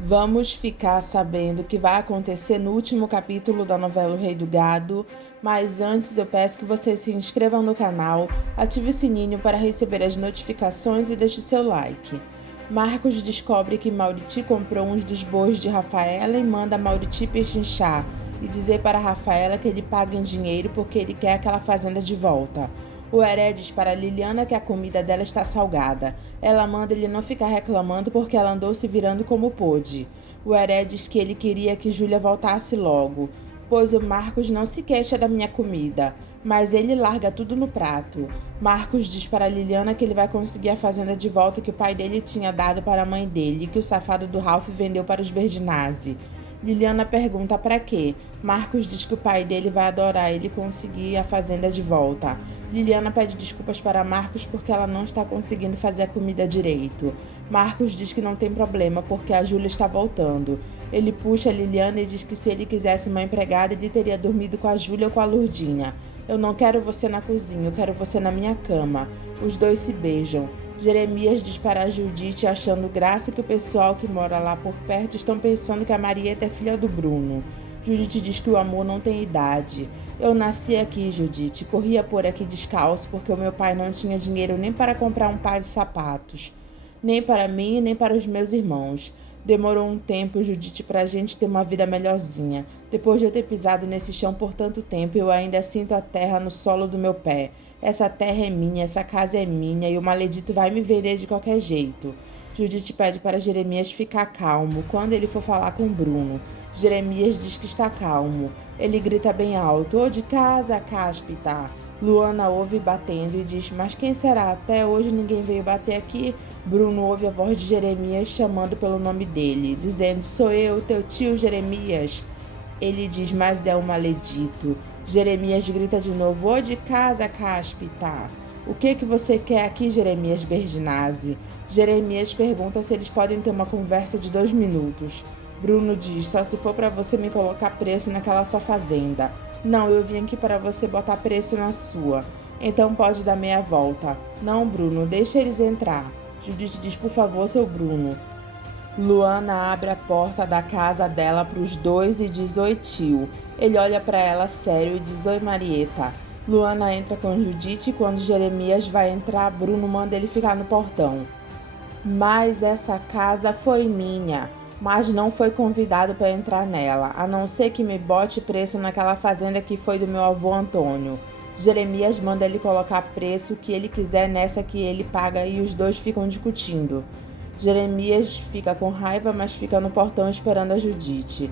Vamos ficar sabendo o que vai acontecer no último capítulo da novela O Rei do Gado, mas antes eu peço que vocês se inscrevam no canal, ative o sininho para receber as notificações e deixe o seu like. Marcos descobre que Mauriti comprou uns dos bois de Rafaela e manda Mauriti pechinchar e dizer para Rafaela que ele paga em dinheiro porque ele quer aquela fazenda de volta. O Heré diz para Liliana que a comida dela está salgada. Ela manda ele não ficar reclamando porque ela andou se virando como pôde. O Heré diz que ele queria que Júlia voltasse logo, pois o Marcos não se queixa da minha comida, mas ele larga tudo no prato. Marcos diz para Liliana que ele vai conseguir a fazenda de volta que o pai dele tinha dado para a mãe dele e que o safado do Ralph vendeu para os Berdinazzi. Liliana pergunta para quê. Marcos diz que o pai dele vai adorar ele conseguir a fazenda de volta. Liliana pede desculpas para Marcos porque ela não está conseguindo fazer a comida direito. Marcos diz que não tem problema porque a Júlia está voltando. Ele puxa a Liliana e diz que se ele quisesse uma empregada ele teria dormido com a Júlia ou com a Lourdinha. Eu não quero você na cozinha, eu quero você na minha cama. Os dois se beijam. Jeremias diz para a Judite, achando graça que o pessoal que mora lá por perto estão pensando que a Marieta é filha do Bruno. Judite diz que o amor não tem idade. Eu nasci aqui, Judite, corria por aqui descalço porque o meu pai não tinha dinheiro nem para comprar um par de sapatos. Nem para mim, nem para os meus irmãos. Demorou um tempo, Judite, para a gente ter uma vida melhorzinha. Depois de eu ter pisado nesse chão por tanto tempo, eu ainda sinto a terra no solo do meu pé. Essa terra é minha, essa casa é minha e o maledito vai me vender de qualquer jeito. Judite pede para Jeremias ficar calmo quando ele for falar com Bruno. Jeremias diz que está calmo. Ele grita bem alto: "Ô de casa, cáspita!" Luana ouve batendo e diz: "Mas quem será? Até hoje ninguém veio bater aqui." Bruno ouve a voz de Jeremias chamando pelo nome dele, dizendo: "Sou eu, teu tio Jeremias." Ele diz: "Mas é um maledito." Jeremias grita de novo: "Ô de casa, cáspita!" "O que você quer aqui, Jeremias Berdinazzi?" Jeremias pergunta se eles podem ter uma conversa de 2 minutos. Bruno diz: "Só se for para você me colocar preço naquela sua fazenda." "Não, eu vim aqui para você botar preço na sua." "Então pode dar meia volta." "Não, Bruno, deixa eles entrar." Judite diz: "Por favor, seu Bruno." Luana abre a porta da casa dela para os dois e diz: "Oi, tio." Ele olha para ela sério e diz: "Oi, Marieta." Luana entra com Judite e quando Jeremias vai entrar, Bruno manda ele ficar no portão. "Mas essa casa foi minha, mas não foi convidado para entrar nela, a não ser que me bote preço naquela fazenda que foi do meu avô Antônio." Jeremias manda ele colocar preço que ele quiser nessa que ele paga e os dois ficam discutindo. Jeremias fica com raiva, mas fica no portão esperando a Judite.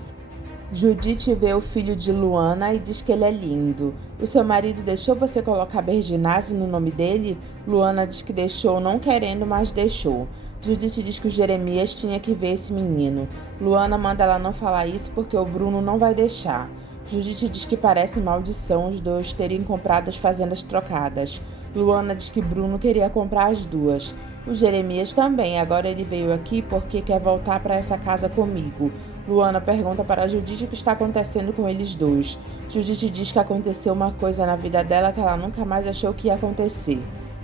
Judite vê o filho de Luana e diz que ele é lindo. "O seu marido deixou você colocar Berdinazzi no nome dele?" Luana diz que deixou, não querendo, mas deixou. Judite diz que o Jeremias tinha que ver esse menino. Luana manda ela não falar isso porque o Bruno não vai deixar. Judite diz que parece maldição os dois terem comprado as fazendas trocadas. Luana diz que Bruno queria comprar as duas. O Jeremias também, agora ele veio aqui porque quer voltar para essa casa comigo. Luana pergunta para Judite o que está acontecendo com eles dois. Judite diz que aconteceu uma coisa na vida dela que ela nunca mais achou que ia acontecer.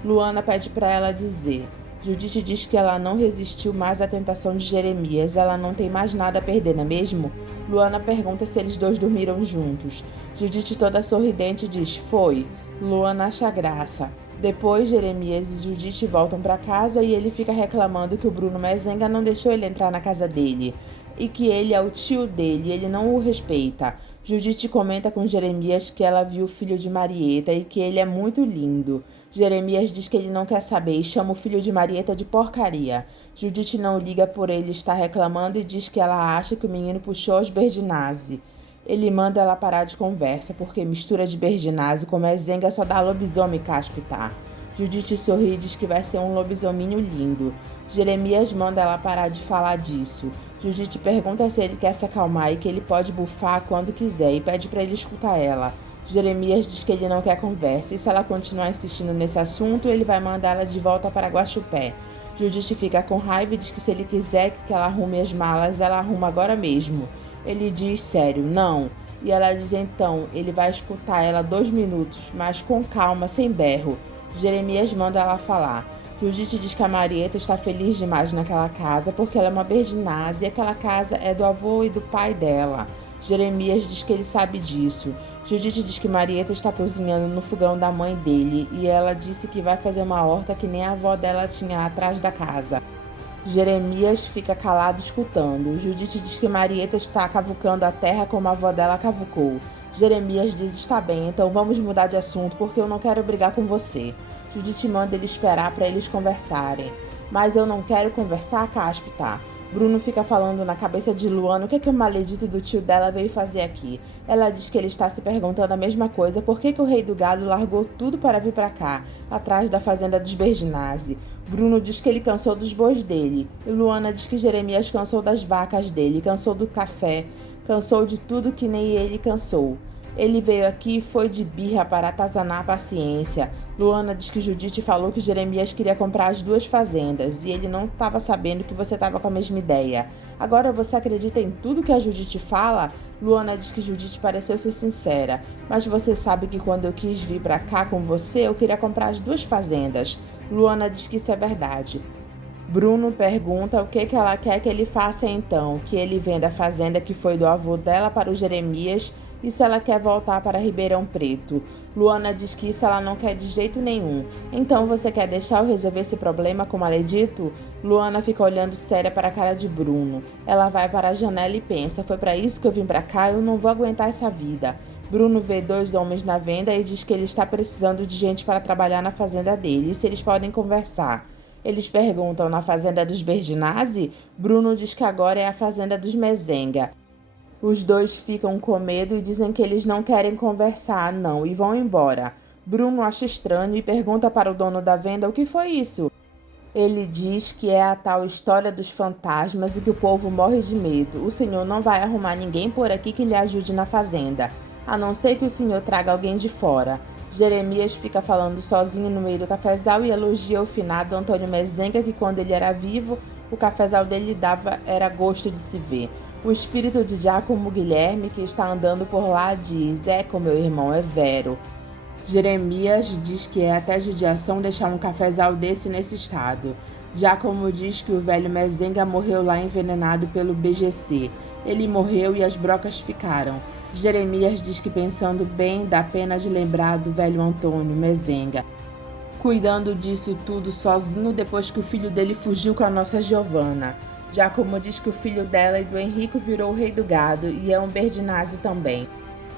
Luana pede para ela dizer. Judite diz que ela não resistiu mais à tentação de Jeremias, ela não tem mais nada a perder, não é mesmo? Luana pergunta se eles dois dormiram juntos. Judite, toda sorridente, diz: "Foi." Luana acha graça. Depois, Jeremias e Judite voltam para casa e ele fica reclamando que o Bruno Mezenga não deixou ele entrar na casa dele e que ele é o tio dele e ele não o respeita. Judite comenta com Jeremias que ela viu o filho de Marieta e que ele é muito lindo. Jeremias diz que ele não quer saber e chama o filho de Marieta de porcaria. Judite não liga por ele estar reclamando e diz que ela acha que o menino puxou os Berdinazzi. Ele manda ela parar de conversa, porque mistura de Berdinazzi com Mezenga só dá lobisomem caspitar. Judite sorri e diz que vai ser um lobisominho lindo. Jeremias manda ela parar de falar disso. Judite pergunta se ele quer se acalmar e que ele pode bufar quando quiser e pede para ele escutar ela. Jeremias diz que ele não quer conversa e se ela continuar insistindo nesse assunto, ele vai mandar ela de volta para Guaxupé. Judite fica com raiva e diz que se ele quiser que ela arrume as malas, ela arruma agora mesmo. Ele diz sério: "Não." E ela diz então, ele vai escutar ela 2 minutos, mas com calma, sem berro. Jeremias manda ela falar. Judite diz que a Marieta está feliz demais naquela casa porque ela é uma Berdinazzi e aquela casa é do avô e do pai dela. Jeremias diz que ele sabe disso. Judite diz que Marieta está cozinhando no fogão da mãe dele e ela disse que vai fazer uma horta que nem a avó dela tinha atrás da casa. Jeremias fica calado escutando. Judite diz que Marieta está cavucando a terra como a avó dela cavucou. Jeremias diz: está bem, então vamos mudar de assunto porque eu não quero brigar com você. Judite manda ele esperar para eles conversarem. Mas eu não quero conversar, Cáspita. Bruno fica falando na cabeça de Luana o que o maledito do tio dela veio fazer aqui. Ela diz que ele está se perguntando a mesma coisa, por que o rei do gado largou tudo para vir para cá, atrás da fazenda dos Berdinazzi. Bruno diz que ele cansou dos bois dele. E Luana diz que Jeremias cansou das vacas dele, cansou do café, cansou de tudo que nem ele cansou. Ele veio aqui e foi de birra para atazanar a paciência. Luana diz que Judite falou que Jeremias queria comprar as 2 fazendas e ele não estava sabendo que você estava com a mesma ideia. Agora você acredita em tudo que a Judite fala? Luana diz que Judite pareceu ser sincera, mas você sabe que quando eu quis vir para cá com você, eu queria comprar as 2 fazendas. Luana diz que isso é verdade. Bruno pergunta o que ela quer que ele faça então, que ele venda a fazenda que foi do avô dela para o Jeremias e se ela quer voltar para Ribeirão Preto. Luana diz que isso ela não quer de jeito nenhum. Então você quer deixar eu resolver esse problema com o maledito? Luana fica olhando séria para a cara de Bruno. Ela vai para a janela e pensa: foi para isso que eu vim para cá, eu não vou aguentar essa vida. Bruno vê 2 homens na venda e diz que ele está precisando de gente para trabalhar na fazenda dele e se eles podem conversar. Eles perguntam: na fazenda dos Berdinazzi? Bruno diz que agora é a fazenda dos Mezenga. Os 2 ficam com medo e dizem que eles não querem conversar, não, e vão embora. Bruno acha estranho e pergunta para o dono da venda o que foi isso. Ele diz que é a tal história dos fantasmas e que o povo morre de medo. O senhor não vai arrumar ninguém por aqui que lhe ajude na fazenda, a não ser que o senhor traga alguém de fora. Jeremias fica falando sozinho no meio do cafezal e elogia o finado Antônio Mezenga, que quando ele era vivo, o cafezal dele dava era gosto de se ver. O espírito de Giacomo Guilherme, que está andando por lá, diz: Eco, meu irmão, é vero. Jeremias diz que é até judiação deixar um cafezal desse nesse estado. Giacomo diz que o velho Mezenga morreu lá envenenado pelo BGC. Ele morreu e as brocas ficaram. Jeremias diz que, pensando bem, dá pena de lembrar do velho Antônio Mezenga, cuidando disso tudo sozinho depois que o filho dele fugiu com a nossa Giovana. Giacomo diz que o filho dela e do Henrico virou o rei do gado e é um Berdinazzi também.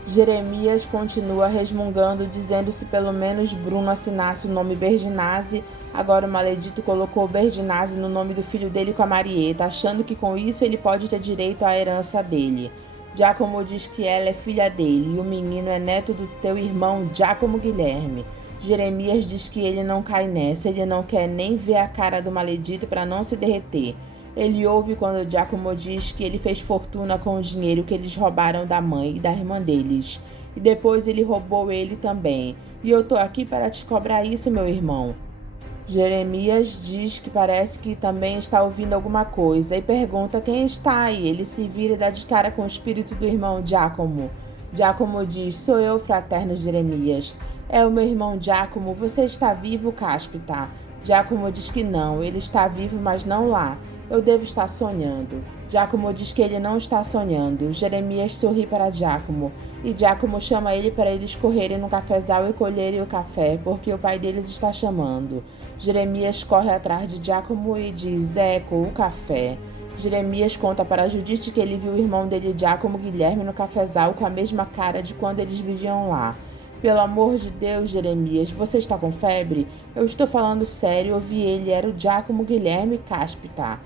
Jeremias continua resmungando, dizendo se pelo menos Bruno assinasse o nome Berdinazzi. Agora o maledito colocou Berdinazzi no nome do filho dele com a Marieta, achando que com isso ele pode ter direito à herança dele. Giacomo diz que ela é filha dele e o menino é neto do teu irmão Giacomo Guilherme. Jeremias diz que ele não cai nessa, ele não quer nem ver a cara do maledito para não se derreter. Ele ouve quando Giacomo diz que ele fez fortuna com o dinheiro que eles roubaram da mãe e da irmã deles. E depois ele roubou ele também. E eu tô aqui para te cobrar isso, meu irmão. Jeremias diz que parece que também está ouvindo alguma coisa e pergunta quem está aí. Ele se vira e dá de cara com o espírito do irmão Giacomo. Giacomo diz: sou eu, fraterno Jeremias. É o meu irmão Giacomo, você está vivo, Cáspita? Giacomo diz que não, ele está vivo, mas não lá. Eu devo estar sonhando. Giacomo diz que ele não está sonhando. Jeremias sorri para Giacomo. E Giacomo chama ele para eles correrem no cafezal e colherem o café, porque o pai deles está chamando. Jeremias corre atrás de Giacomo e diz: Eco, o café. Jeremias conta para Judite que ele viu o irmão dele, Giacomo Guilherme, no cafezal com a mesma cara de quando eles viviam lá. Pelo amor de Deus, Jeremias, você está com febre? Eu estou falando sério, eu vi ele, era o Giacomo Guilherme Cáspita.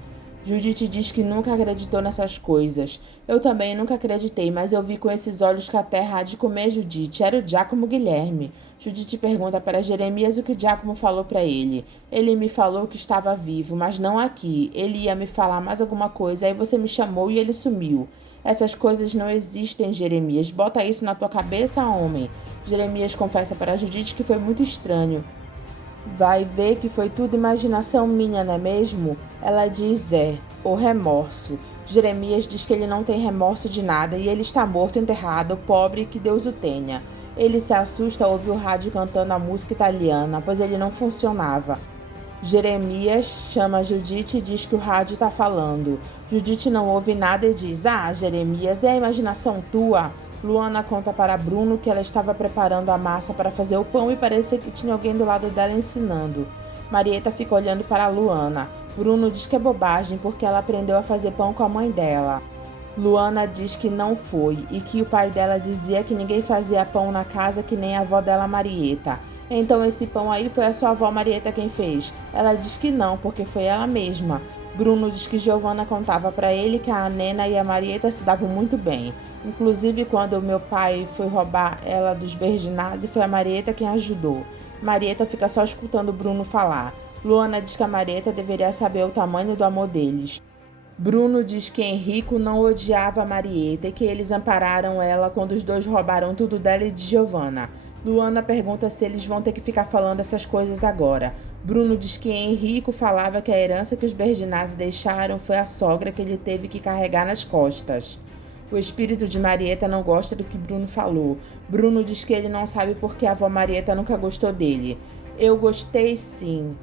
Judite diz que nunca acreditou nessas coisas. Eu também nunca acreditei, mas eu vi com esses olhos que a terra há de comer Judite. Era o Giacomo Guilherme. Judite pergunta para Jeremias o que Giacomo falou para ele. Ele me falou que estava vivo, mas não aqui. Ele ia me falar mais alguma coisa, aí você me chamou e ele sumiu. Essas coisas não existem, Jeremias. Bota isso na tua cabeça, homem. Jeremias confessa para Judite que foi muito estranho. Vai ver que foi tudo imaginação minha, não é mesmo? Ela diz: o remorso. Jeremias diz que ele não tem remorso de nada e ele está morto, enterrado, pobre, que Deus o tenha. Ele se assusta ao ouvir o rádio cantando a música italiana, pois ele não funcionava. Jeremias chama Judite e diz que o rádio está falando. Judite não ouve nada e diz: "Ah, Jeremias, é a imaginação tua." Luana conta para Bruno que ela estava preparando a massa para fazer o pão e parecia que tinha alguém do lado dela ensinando. Marieta fica olhando para Luana. Bruno diz que é bobagem porque ela aprendeu a fazer pão com a mãe dela. Luana diz que não foi e que o pai dela dizia que ninguém fazia pão na casa que nem a avó dela, Marieta. Então esse pão aí foi a sua avó Marieta quem fez? Ela diz que não, porque foi ela mesma. Bruno diz que Giovana contava para ele que a Nena e a Marieta se davam muito bem. Inclusive quando o meu pai foi roubar ela dos Berginazzi, foi a Marieta quem ajudou. Marieta fica só escutando Bruno falar. Luana diz que a Marieta deveria saber o tamanho do amor deles. Bruno diz que Henrico não odiava Marieta e que eles ampararam ela quando os dois roubaram tudo dela e de Giovana. Luana pergunta se eles vão ter que ficar falando essas coisas agora. Bruno diz que Henrico falava que a herança que os Berginazzi deixaram foi a sogra que ele teve que carregar nas costas. O espírito de Marieta não gosta do que Bruno falou. Bruno diz que ele não sabe porque a avó Marieta nunca gostou dele. Eu gostei sim.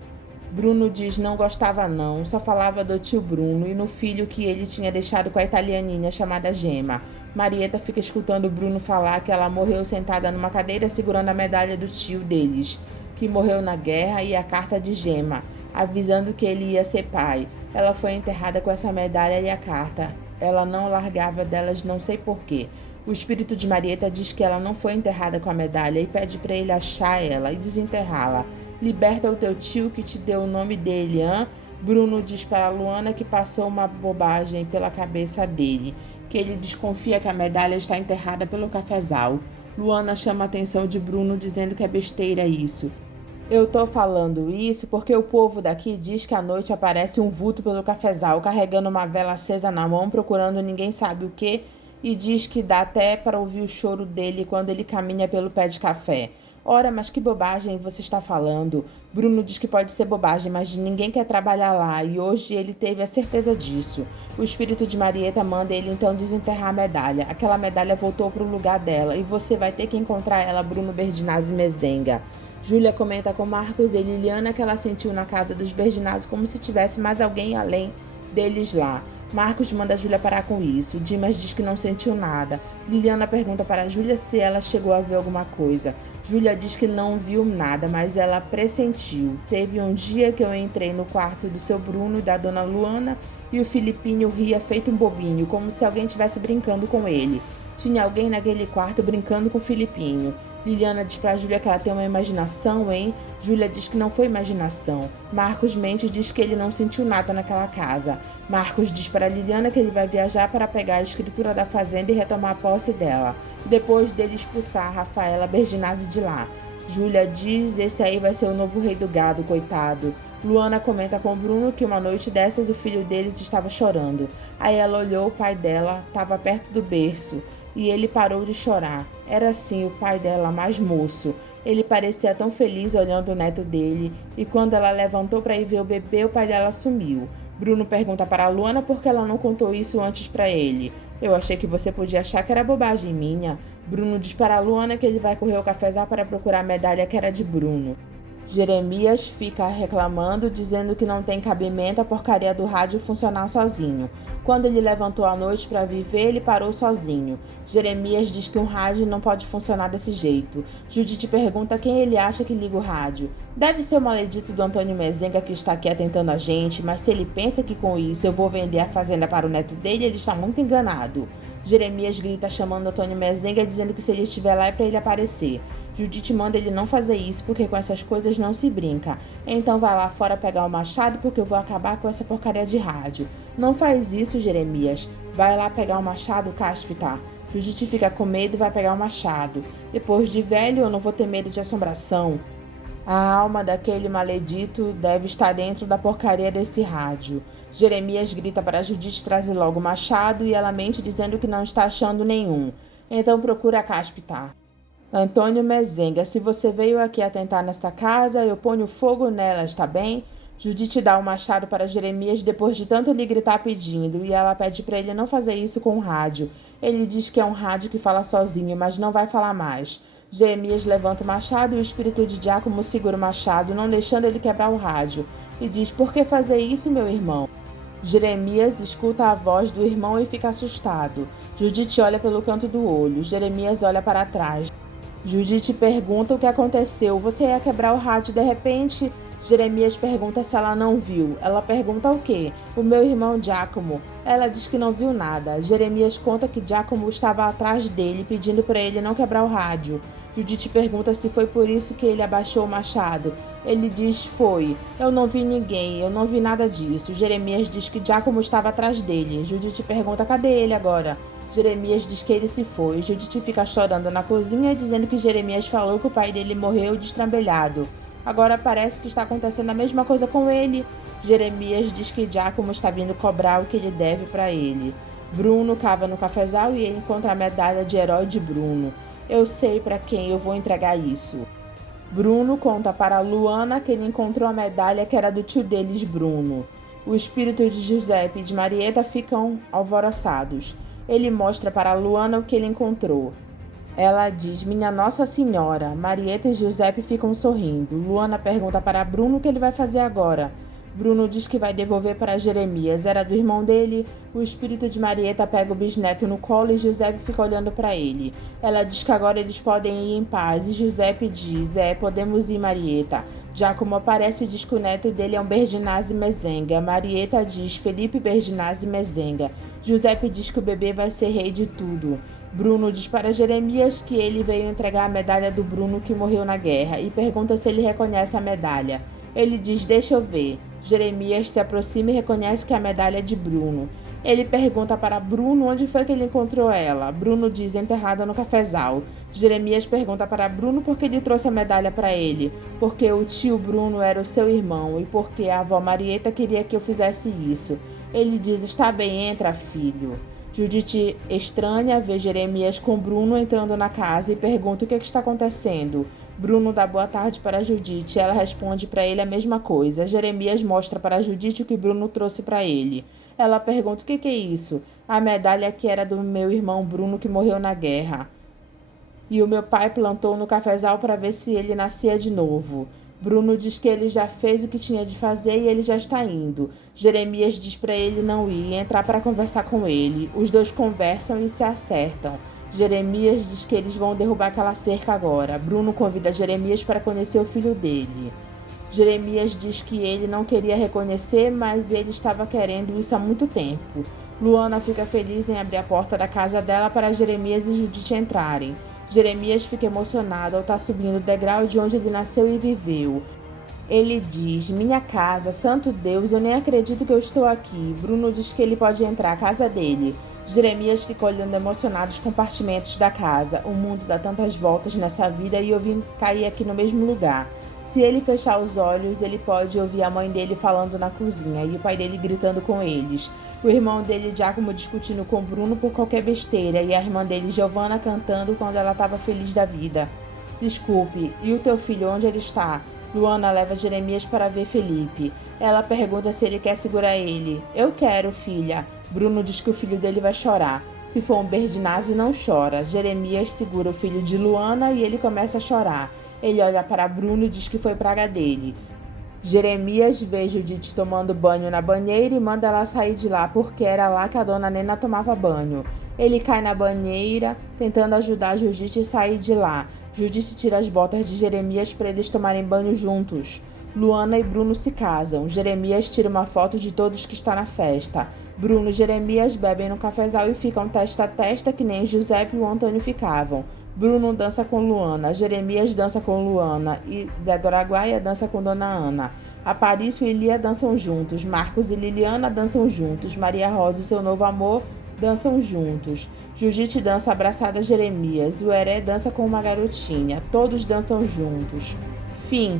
Bruno diz não gostava não, só falava do tio Bruno e no filho que ele tinha deixado com a italianinha chamada Gema. Marieta fica escutando Bruno falar que ela morreu sentada numa cadeira segurando a medalha do tio deles, que morreu na guerra, e a carta de Gema, avisando que ele ia ser pai. Ela foi enterrada com essa medalha e a carta. Ela não largava delas, não sei porquê. O espírito de Marieta diz que ela não foi enterrada com a medalha e pede para ele achar ela e desenterrá-la. Liberta o teu tio que te deu o nome dele, hã? Bruno diz para Luana que passou uma bobagem pela cabeça dele, que ele desconfia que a medalha está enterrada pelo cafezal. Luana chama a atenção de Bruno dizendo que é besteira isso. Eu tô falando isso porque o povo daqui diz que à noite aparece um vulto pelo cafezal, carregando uma vela acesa na mão, procurando ninguém sabe o que, e diz que dá até para ouvir o choro dele quando ele caminha pelo pé de café. Ora, mas que bobagem você está falando? Bruno diz que pode ser bobagem, mas ninguém quer trabalhar lá e hoje ele teve a certeza disso. O espírito de Marieta manda ele então desenterrar a medalha. Aquela medalha voltou para o lugar dela e você vai ter que encontrar ela, Bruno Berginazzi Mezenga. Júlia comenta com Marcos e Liliana que ela sentiu na casa dos Berginazzi como se tivesse mais alguém além deles lá. Marcos manda Júlia parar com isso. Dimas diz que não sentiu nada. Liliana pergunta para Júlia se ela chegou a ver alguma coisa. Júlia diz que não viu nada, mas ela pressentiu. Teve um dia que eu entrei no quarto do seu Bruno e da dona Luana e o Filipinho ria feito um bobinho, como se alguém estivesse brincando com ele. Tinha alguém naquele quarto brincando com o Filipinho. Liliana diz pra Júlia que ela tem uma imaginação, hein? Júlia diz que não foi imaginação. Marcos mente e diz que ele não sentiu nada naquela casa. Marcos diz para Liliana que ele vai viajar para pegar a escritura da fazenda e retomar a posse dela, depois dele expulsar a Rafaela Berginazzi de lá. Júlia diz esse aí vai ser o novo rei do gado, coitado. Luana comenta com Bruno que uma noite dessas o filho deles estava chorando. Aí ela olhou o pai dela, estava perto do berço. E ele parou de chorar. Era sim o pai dela, mais moço. Ele parecia tão feliz olhando o neto dele, e quando ela levantou para ir ver o bebê, o pai dela sumiu. Bruno pergunta para a Luana por que ela não contou isso antes para ele. Eu achei que você podia achar que era bobagem minha. Bruno diz para a Luana que ele vai correr ao cafezal para procurar a medalha que era de Bruno. Jeremias fica reclamando, dizendo que não tem cabimento a porcaria do rádio funcionar sozinho. Quando ele levantou à noite para viver, ele parou sozinho. Jeremias diz que um rádio não pode funcionar desse jeito. Judite pergunta quem ele acha que liga o rádio. Deve ser o maledito do Antônio Mezenga que está aqui atentando a gente, mas se ele pensa que com isso eu vou vender a fazenda para o neto dele, ele está muito enganado. Jeremias grita chamando Antônio Mezenga, dizendo que se ele estiver lá é para ele aparecer. Judite manda ele não fazer isso, porque com essas coisas não se brinca. Então vai lá fora pegar o machado, porque eu vou acabar com essa porcaria de rádio. Não faz isso, Jeremias. Vai lá pegar o machado, Cáspita. Judite fica com medo e vai pegar o machado. Depois de velho, eu não vou ter medo de assombração. A alma daquele maledito deve estar dentro da porcaria desse rádio. Jeremias grita para Judite trazer logo o machado e ela mente dizendo que não está achando nenhum. Então procura a Cáspita. Antônio Mezenga, se você veio aqui atentar nesta casa, eu ponho fogo nela, está bem? Judite dá o machado para Jeremias depois de tanto lhe gritar pedindo, e ela pede para ele não fazer isso com o rádio. Ele diz que é um rádio que fala sozinho, mas não vai falar mais. Jeremias levanta o machado e o espírito de Giacomo segura o machado, não deixando ele quebrar o rádio. e diz: por que fazer isso, meu irmão? Jeremias escuta a voz do irmão e fica assustado. Judite olha pelo canto do olho. Jeremias olha para trás. Judite pergunta o que aconteceu. Você ia quebrar o rádio de repente? Jeremias pergunta se ela não viu. Ela pergunta o quê? O meu irmão Giacomo. Ela diz que não viu nada. Jeremias conta que Giacomo estava atrás dele, pedindo para ele não quebrar o rádio. Judite pergunta se foi por isso que ele abaixou o machado. Ele diz: foi. Eu não vi ninguém, eu não vi nada disso. Jeremias diz que Giacomo estava atrás dele. Judite pergunta: cadê ele agora? Jeremias diz que ele se foi. Judite fica chorando na cozinha, dizendo que Jeremias falou que o pai dele morreu destrambelhado. Agora parece que está acontecendo a mesma coisa com ele. Jeremias diz que Giacomo está vindo cobrar o que ele deve para ele. Bruno cava no cafezal e encontra a medalha de herói de Bruno. Eu sei para quem eu vou entregar isso. Bruno conta para Luana que ele encontrou a medalha que era do tio deles, Bruno. O espírito de Giuseppe e de Marieta ficam alvoroçados. Ele mostra para Luana o que ele encontrou. Ela diz: minha Nossa Senhora. Marieta e Giuseppe ficam sorrindo. Luana pergunta para Bruno o que ele vai fazer agora. Bruno diz que vai devolver para Jeremias. Era do irmão dele. O espírito de Marieta pega o bisneto no colo e Giuseppe fica olhando para ele. Ela diz que agora eles podem ir em paz. E Giuseppe diz: podemos ir, Marieta. Giacomo aparece e diz que o neto dele é um Berdinazzi Mezenga. Marieta diz: Felipe Berdinazzi Mezenga. Giuseppe diz que o bebê vai ser rei de tudo. Bruno diz para Jeremias que ele veio entregar a medalha do Bruno que morreu na guerra e pergunta se ele reconhece a medalha. Ele diz: deixa eu ver. Jeremias se aproxima e reconhece que a medalha é de Bruno. Ele pergunta para Bruno onde foi que ele encontrou ela. Bruno diz: enterrada no cafezal. Jeremias pergunta para Bruno por que ele trouxe a medalha para ele. Porque o tio Bruno era o seu irmão e porque a avó Marieta queria que eu fizesse isso. Ele diz: está bem, entra, filho. Judite estranha vê Jeremias com Bruno entrando na casa e pergunta o que está acontecendo. Bruno dá boa tarde para Judite e ela responde para ele a mesma coisa. Jeremias mostra para Judite o que Bruno trouxe para ele. Ela pergunta: o que é isso? A medalha que era do meu irmão Bruno que morreu na guerra. E o meu pai plantou no cafezal para ver se ele nascia de novo. Bruno diz que ele já fez o que tinha de fazer e ele já está indo. Jeremias diz para ele não ir e entrar para conversar com ele. Os dois conversam e se acertam. Jeremias diz que eles vão derrubar aquela cerca agora. Bruno convida Jeremias para conhecer o filho dele. Jeremias diz que ele não queria reconhecer, mas ele estava querendo isso há muito tempo. Luana fica feliz em abrir a porta da casa dela para Jeremias e Judite entrarem. Jeremias fica emocionado ao estar subindo o degrau de onde ele nasceu e viveu. Ele diz: minha casa, santo Deus, eu nem acredito que eu estou aqui. Bruno diz que ele pode entrar, a casa dele. Jeremias fica olhando emocionado os compartimentos da casa. O mundo dá tantas voltas nessa vida e eu vim cair aqui no mesmo lugar. Se ele fechar os olhos, ele pode ouvir a mãe dele falando na cozinha e o pai dele gritando com eles. O irmão dele, Giacomo, discutindo com Bruno por qualquer besteira e a irmã dele, Giovanna, cantando quando ela estava feliz da vida. Desculpe, e o teu filho, onde ele está? Luana leva Jeremias para ver Felipe. Ela pergunta se ele quer segurar ele. Eu quero, filha. Bruno diz que o filho dele vai chorar. Se for um Berdinazzi, não chora. Jeremias segura o filho de Luana e ele começa a chorar. Ele olha para Bruno e diz que foi praga dele. Jeremias vê Judite tomando banho na banheira e manda ela sair de lá porque era lá que a dona Nena tomava banho. Ele cai na banheira, tentando ajudar Judite a sair de lá. Judite tira as botas de Jeremias para eles tomarem banho juntos. Luana e Bruno se casam. Jeremias tira uma foto de todos que está na festa. Bruno e Jeremias bebem no cafezal e ficam testa a testa que nem Giuseppe e o Antônio ficavam. Bruno dança com Luana, Jeremias dança com Luana e Zé do Araguaia dança com Dona Ana. Aparício e Lia dançam juntos, Marcos e Liliana dançam juntos, Maria Rosa e seu novo amor dançam juntos. Judite dança abraçada a Jeremias, o Heré dança com uma garotinha, todos dançam juntos. Fim.